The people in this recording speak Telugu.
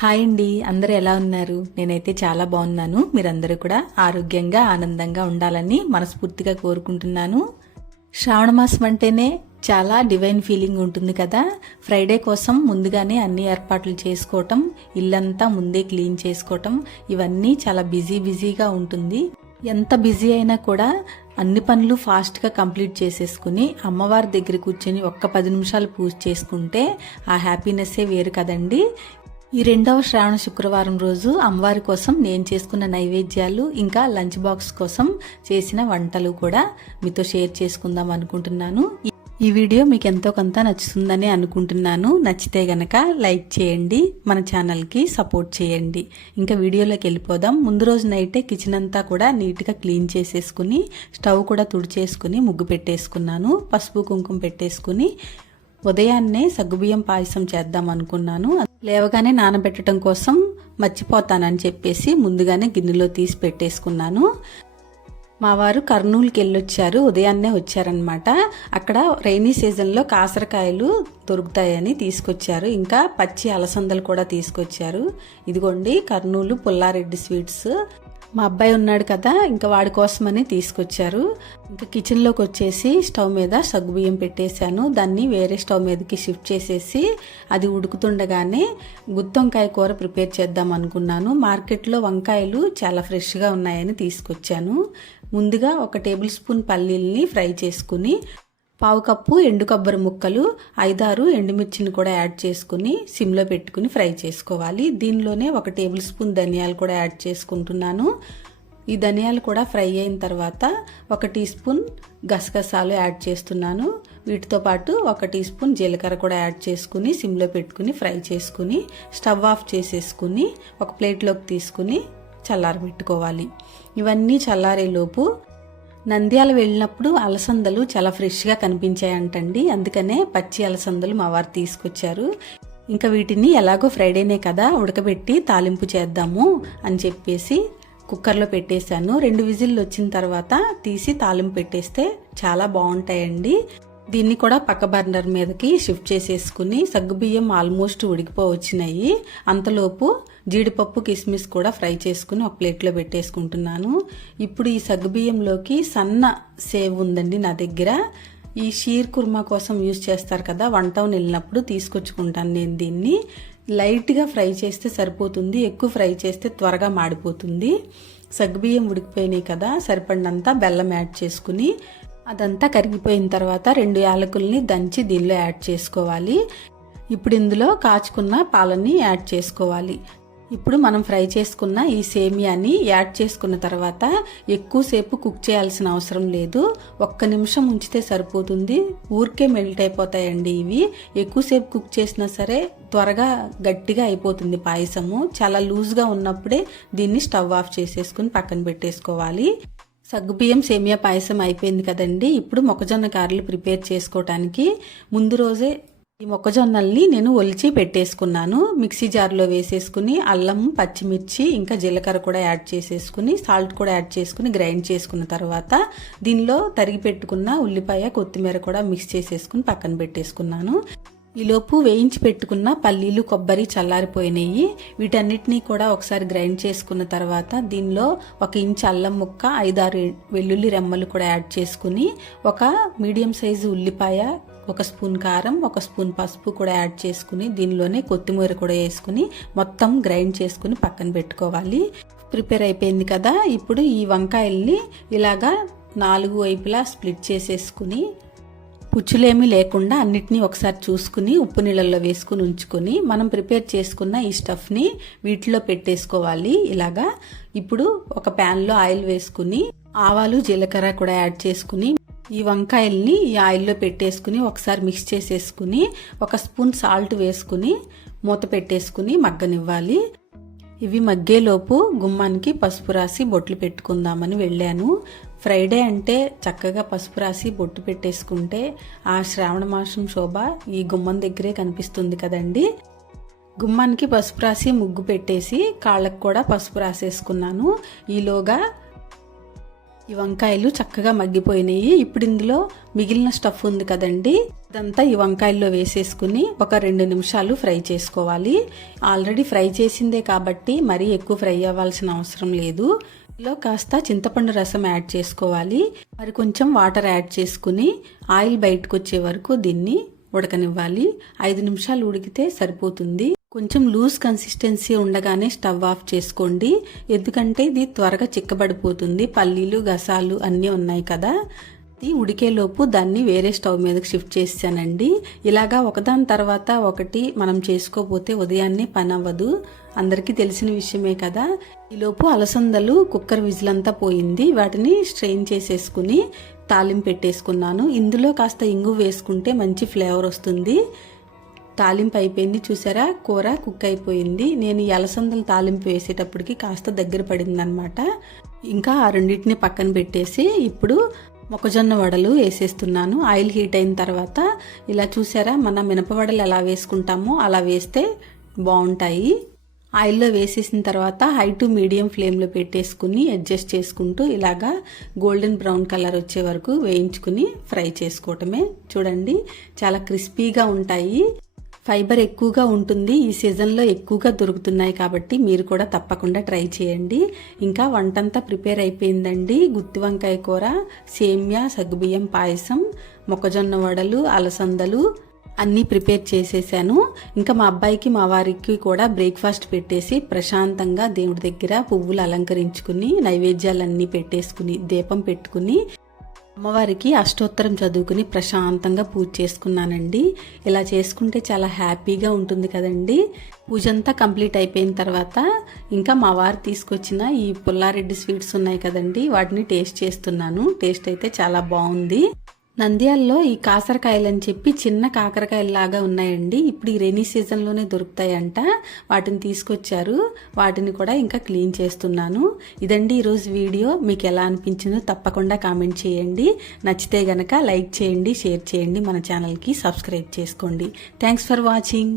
హాయ్ అండి, అందరూ ఎలా ఉన్నారు? నేనైతే చాలా బాగున్నాను. మీరందరూ కూడా ఆరోగ్యంగా ఆనందంగా ఉండాలని మనస్ఫూర్తిగా కోరుకుంటున్నాను. శ్రావణ మాసం అంటేనే చాలా డివైన్ ఫీలింగ్ ఉంటుంది కదా. ఫ్రైడే కోసం ముందుగానే అన్ని ఏర్పాట్లు చేసుకోవటం, ఇల్లంతా ముందే క్లీన్ చేసుకోవటం, ఇవన్నీ చాలా బిజీగా ఉంటుంది. ఎంత బిజీ అయినా కూడా అన్ని పనులు ఫాస్ట్గా కంప్లీట్ చేసేసుకుని అమ్మవారి దగ్గర కూర్చొని ఒక్క 10 నిమిషాలు పూజ చేసుకుంటే ఆ హ్యాపీనెస్సే వేరు కదండి. ఈ 2వ శ్రావణ శుక్రవారం రోజు అమ్మవారి కోసం నేను చేసుకున్న నైవేద్యాలు, ఇంకా లంచ్ బాక్స్ కోసం చేసిన వంటలు కూడా మీతో షేర్ చేసుకుందాం అనుకుంటున్నాను. ఈ వీడియో మీకు ఎంతో కొంత నచ్చుతుందని అనుకుంటున్నాను. నచ్చితే గనక లైక్ చేయండి, మన ఛానల్కి సపోర్ట్ చేయండి. ఇంకా వీడియోలోకి వెళ్ళిపోదాం. ముందు రోజు నైటే కిచెన్ అంతా కూడా నీట్గా క్లీన్ చేసేసుకుని, స్టవ్ కూడా తుడిచేసుకుని ముగ్గు పెట్టేసుకున్నాను. పసుపు కుంకుమ పెట్టేసుకుని ఉదయాన్నే సగ్గుబియ్యం పాయసం చేద్దాం అనుకున్నాను. లేవగానే నానబెట్టడం కోసం మర్చిపోతానని చెప్పేసి ముందుగానే గిన్నెలో తీసి పెట్టేసుకున్నాను. మా వారు కర్నూలుకి వెళ్ళొచ్చారు, ఉదయాన్నే వచ్చారనమాట. అక్కడ రైనీ సీజన్లో కాసరకాయలు దొరుకుతాయని తీసుకొచ్చారు, ఇంకా పచ్చి అలసందలు కూడా తీసుకొచ్చారు. ఇదిగోండి కర్నూలు పుల్లారెడ్డి స్వీట్స్. మా అబ్బాయి ఉన్నాడు కదా, ఇంకా వాడి కోసమని తీసుకొచ్చారు. ఇంకా కిచెన్లోకి వచ్చేసి స్టవ్ మీద సగ్గుబియ్యం పెట్టేశాను. దాన్ని వేరే స్టవ్ మీదకి షిఫ్ట్ చేసేసి అది ఉడుకుతుండగానే గుత్తొంకాయ కూర ప్రిపేర్ చేద్దాం అనుకున్నాను. మార్కెట్లో వంకాయలు చాలా ఫ్రెష్గా ఉన్నాయని తీసుకొచ్చాను. ముందుగా 1 టేబుల్ స్పూన్ పల్లీల్ని ఫ్రై చేసుకుని, 1/2 కప్పు ఎండు కొబ్బరి ముక్కలు, 5-6 ఎండుమిర్చిని కూడా యాడ్ చేసుకుని సిమ్లో పెట్టుకుని ఫ్రై చేసుకోవాలి. దీనిలోనే 1 టేబుల్ స్పూన్ ధనియాలు కూడా యాడ్ చేసుకుంటున్నాను. ఈ ధనియాలు కూడా ఫ్రై అయిన తర్వాత 1 టీ స్పూన్ గసగసాలు యాడ్ చేస్తున్నాను. వీటితో పాటు 1 టీ స్పూన్ జీలకర్ర కూడా యాడ్ చేసుకుని సిమ్లో పెట్టుకుని ఫ్రై చేసుకుని స్టవ్ ఆఫ్ చేసేసుకుని ఒక ప్లేట్లోకి తీసుకుని చల్లారబెట్టుకోవాలి. ఇవన్నీ చల్లారేలోపు నంద్యాల వెళ్ళినప్పుడు అలసందలు చాలా ఫ్రెష్గా కనిపించాయంటండి. అందుకనే పచ్చి అలసందలు మా వారు తీసుకొచ్చారు. ఇంకా వీటిని ఎలాగో ఫ్రైడేనే కదా ఉడకబెట్టి తాలింపు చేద్దాము అని చెప్పేసి కుక్కర్లో పెట్టేశాను. 2 విజిల్లు వచ్చిన తర్వాత తీసి తాలింపు పెట్టేస్తే చాలా బాగుంటాయండి. దీన్ని కూడా పక్క బర్నర్ మీదకి షిఫ్ట్ చేసేసుకుని సగ్గుబియ్యం ఆల్మోస్ట్ ఉడికిపోవచ్చినాయి. అంతలోపు జీడిపప్పు కిస్మిస్ కూడా ఫ్రై చేసుకుని ఒక ప్లేట్లో పెట్టేసుకుంటున్నాను. ఇప్పుడు ఈ సగ్గుబియ్యంలోకి సన్న సేవ్ ఉందండి నా దగ్గర. ఈ షీర్ కుర్మా కోసం యూజ్ చేస్తారు కదా, వన్ టౌన్ వెళ్ళినప్పుడు తీసుకొచ్చుకుంటాను నేను దీన్ని. లైట్గా ఫ్రై చేస్తే సరిపోతుంది, ఎక్కువ ఫ్రై చేస్తే త్వరగా మాడిపోతుంది. సగ్గుబియ్యం ఉడికిపోయినాయి కదా, సరిపడినంత బెల్లం యాడ్ చేసుకుని అదంతా కరిగిపోయిన తర్వాత 2 యాలకుల్ని దంచి దీనిలో యాడ్ చేసుకోవాలి. ఇప్పుడు ఇందులో కాచుకున్న పాలని యాడ్ చేసుకోవాలి. ఇప్పుడు మనం ఫ్రై చేసుకున్న ఈ సేమియాని యాడ్ చేసుకున్న తర్వాత ఎక్కువసేపు కుక్ చేయాల్సిన అవసరం లేదు. 1 నిమిషం ఉంచితే సరిపోతుంది. ఊరికే మెల్ట్ అయిపోతాయండి ఇవి. ఎక్కువసేపు కుక్ చేసినా సరే త్వరగా గట్టిగా అయిపోతుంది పాయసము. చాలా లూజ్గా ఉన్నప్పుడే దీన్ని స్టవ్ ఆఫ్ చేసేసుకుని పక్కన పెట్టేసుకోవాలి. సగ్గుబియ్యం సేమియా పాయసం అయిపోయింది కదండి. ఇప్పుడు మొక్కజొన్న గారెలు ప్రిపేర్ చేసుకోవటానికి ముందు రోజే ఈ మొక్కజొన్నల్ని నేను ఒలిచి పెట్టేసుకున్నాను. మిక్సీ జార్లో వేసేసుకుని అల్లం, పచ్చిమిర్చి, ఇంకా జీలకర్ర కూడా యాడ్ చేసేసుకుని సాల్ట్ కూడా యాడ్ చేసుకుని గ్రైండ్ చేసుకున్న తర్వాత దీనిలో తరిగి పెట్టుకున్న ఉల్లిపాయ, కొత్తిమీర కూడా మిక్స్ చేసేసుకుని పక్కన పెట్టేసుకున్నాను. ఈలోపు వేయించి పెట్టుకున్న పల్లీలు, కొబ్బరి చల్లారిపోయినాయి. వీటన్నిటినీ కూడా ఒకసారి గ్రైండ్ చేసుకున్న తర్వాత దీనిలో 1 ఇంచ్ అల్లం ముక్క, 5-6 వెల్లుల్లి రెమ్మలు కూడా యాడ్ చేసుకుని 1 మీడియం సైజు ఉల్లిపాయ, 1 స్పూన్ కారం, 1 స్పూన్ పసుపు కూడా యాడ్ చేసుకుని దీనిలోనే కొత్తిమీర కూడా వేసుకుని మొత్తం గ్రైండ్ చేసుకుని పక్కన పెట్టుకోవాలి. ప్రిపేర్ అయిపోయింది కదా. ఇప్పుడు ఈ వంకాయల్ని ఇలాగా 4 వైపులా స్ప్లిట్ చేసేసుకుని పుచ్చులేమీ లేకుండా అన్నిటినీ ఒకసారి చూసుకుని ఉప్పు నీళ్ళల్లో వేసుకుని ఉంచుకొని మనం ప్రిపేర్ చేసుకున్న ఈ స్టఫ్ని వీటిలో పెట్టేసుకోవాలి ఇలాగా. ఇప్పుడు ఒక ప్యాన్లో ఆయిల్ వేసుకుని ఆవాలు, జీలకర్ర కూడా యాడ్ చేసుకుని ఈ వంకాయల్ని ఈ ఆయిల్లో పెట్టేసుకుని ఒకసారి మిక్స్ చేసేసుకుని 1 స్పూన్ సాల్ట్ వేసుకుని మూత పెట్టేసుకుని మగ్గనివ్వాలి. ఇవి మగ్గేలోపు గుమ్మానికి పసుపు రాసి బొట్లు పెట్టుకుందామని వెళ్ళాను. ఫ్రైడే అంటే చక్కగా పసుపు రాసి బొట్టు పెట్టేసుకుంటే ఆ శ్రావణ మాసం శోభ ఈ గుమ్మం దగ్గరే కనిపిస్తుంది కదండి. గుమ్మానికి పసుపు రాసి ముగ్గు పెట్టేసి కాళ్ళకు కూడా పసుపు రాసేసుకున్నాను. ఈలోగా ఈ వంకాయలు చక్కగా మగ్గిపోయినాయి. ఇప్పుడు ఇందులో మిగిలిన స్టఫ్ ఉంది కదండి, ఇదంతా ఈ వంకాయల్లో వేసేసుకుని ఒక 2 నిమిషాలు ఫ్రై చేసుకోవాలి. ఆల్రెడీ ఫ్రై చేసిందే కాబట్టి మరీ ఎక్కువ ఫ్రై అవ్వాల్సిన అవసరం లేదు. ఇందులో కాస్త చింతపండు రసం యాడ్ చేసుకోవాలి. మరి కొంచెం వాటర్ యాడ్ చేసుకుని ఆయిల్ బయటకు వచ్చే వరకు దీన్ని ఉడకనివ్వాలి. 5 నిమిషాలు ఉడికితే సరిపోతుంది. కొంచెం లూజ్ కన్సిస్టెన్సీ ఉండగానే స్టవ్ ఆఫ్ చేసుకోండి, ఎందుకంటే ఇది త్వరగా చిక్కబడిపోతుంది. పల్లీలు గసాలు అన్నీ ఉన్నాయి కదా, ఇది ఉడికేలోపు దాన్ని వేరే స్టవ్ మీదకి షిఫ్ట్ చేశానండి. ఇలాగా ఒకదాని తర్వాత ఒకటి మనం చేసుకోపోతే ఉదయాన్నే పని అవ్వదు, అందరికీ తెలిసిన విషయమే కదా. ఈలోపు అలసందలు కుక్కర్ విజిల్ అంతా పోయింది, వాటిని స్ట్రెయిన్ చేసేసుకుని తాలింపు పెట్టేసుకున్నాను. ఇందులో కాస్త ఇంగు వేసుకుంటే మంచి ఫ్లేవర్ వస్తుంది. తాలింపు అయిపోయింది, చూసారా కూర కుక్ అయిపోయింది. నేను ఈ అలసందలు తాలింపు వేసేటప్పటికి కాస్త దగ్గర పడింది అనమాట. ఇంకా ఆ రెండింటిని పక్కన పెట్టేసి ఇప్పుడు మొక్కజొన్న వడలు వేసేస్తున్నాను. ఆయిల్ హీట్ అయిన తర్వాత ఇలా చూసారా, మన మినపవడలు ఎలా వేసుకుంటామో అలా వేస్తే బాగుంటాయి. ఆయిల్లో వేసేసిన తర్వాత హై టు మీడియం ఫ్లేమ్లో పెట్టేసుకుని అడ్జస్ట్ చేసుకుంటూ ఇలాగా గోల్డెన్ బ్రౌన్ కలర్ వచ్చే వరకు వేయించుకుని ఫ్రై చేసుకోవటమే. చూడండి చాలా క్రిస్పీగా ఉంటాయి, ఫైబర్ ఎక్కువగా ఉంటుంది. ఈ సీజన్లో ఎక్కువగా దొరుకుతున్నాయి కాబట్టి మీరు కూడా తప్పకుండా ట్రై చేయండి. ఇంకా వంటంతా ప్రిపేర్ అయిపోయిందండి. గుత్తి వంకాయ కూర, సేమ్యా, సగ్గుబియ్యం పాయసం, మొక్కజొన్న వడలు, అలసందలు అన్నీ ప్రిపేర్ చేసేసాను. ఇంకా మా అబ్బాయికి మా వారికి కూడా బ్రేక్ఫాస్ట్ పెట్టేసి ప్రశాంతంగా దేవుడి దగ్గర పువ్వులు అలంకరించుకుని నైవేద్యాలన్నీ పెట్టేసుకుని దీపం పెట్టుకుని అమ్మవారికి అష్టోత్తరం చదువుకుని ప్రశాంతంగా పూజ చేసుకున్నానండి. ఇలా చేసుకుంటే చాలా హ్యాపీగా ఉంటుంది కదండి. పూజ అంతా కంప్లీట్ అయిపోయిన తర్వాత ఇంకా మా వారు తీసుకొచ్చిన ఈ పుల్లారెడ్డి స్వీట్స్ ఉన్నాయి కదండి, వాటిని టేస్ట్ చేస్తున్నాను. టేస్ట్ అయితే చాలా బాగుంది. నంద్యాలలో ఈ కాకరకాయలు అని చెప్పి చిన్న కాకరకాయలాగా ఉన్నాయండి, ఇప్పుడు ఈ రెయినీ సీజన్లోనే దొరుకుతాయంట. వాటిని తీసుకొచ్చారు, వాటిని కూడా ఇంకా క్లీన్ చేస్తున్నాను. ఇదండి ఈరోజు వీడియో. మీకు ఎలా అనిపించిందో తప్పకుండా కామెంట్ చేయండి. నచ్చితే గనక లైక్ చేయండి, షేర్ చేయండి, మన ఛానల్కి సబ్స్క్రైబ్ చేసుకోండి. Thanks for watching.